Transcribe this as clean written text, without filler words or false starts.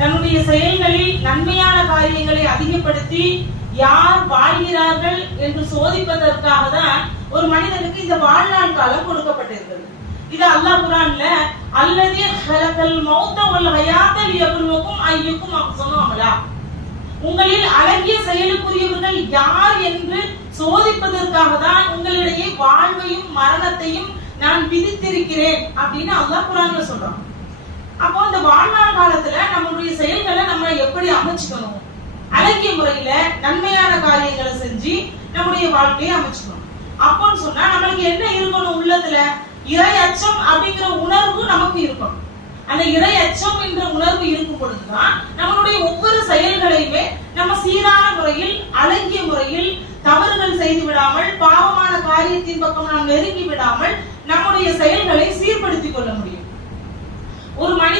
தன்னுடைய செயல்களில் நன்மையான காரியங்களை அதிகப்படுத்தி யார் வாழ்கிறார்கள் என்று சோதிப்பதற்காக தான் ஒரு மனிதனுக்கு இந்த வாழ்நாள் காலம் கொடுக்கப்பட்டிருக்கிறது. இது அல்லாஹ் குர்ஆன்ல அல்லதீ ஹலகல் மௌத வல் ஹயாத லியப்லுவக்கும் அய்யுக்கும் அஹ்ஸனு அமலா, உங்களில் அழகிய செயலுக்குரியவர்கள் யார் என்று சோதிப்பதற்காக தான் உங்களிடையே வாழ்வையும் மரணத்தையும் நான் விதித்திருக்கிறேன் அப்படின்னு அல்லாஹ் குர்ஆன்ல சொல்றான். அப்போ இந்த வாழ்நாள் காலத்துல நம்மளுடைய செயல்களை நம்ம எப்படி அமைச்சுக்கணும், அழகிய முறையில நன்மையான காரியங்களை செஞ்சு நம்முடைய வாழ்க்கையை அமைச்சுக்கணும். அப்போன்னு சொன்னா நம்மளுக்கு என்ன இருக்கணும், உள்ளத்துல இறை அச்சம் அப்படிங்கிற உணர்வு நமக்கு இருக்கணும். அந்த இறை அச்சம் என்ற உணர்வு இருக்கும் பொழுதுதான் நம்மளுடைய ஒவ்வொரு செயல்களையுமே நம்ம சீரான முறையில் அழகிய முறையில் தவறுகள் செய்து விடாமல் பாவமான காரியத்தின் பக்கம் நாம் நெருங்கி விடாமல் நம்முடைய செயல்களை சீர்படுத்திக் கொள்ள முடியும். ஒரு மனிதன்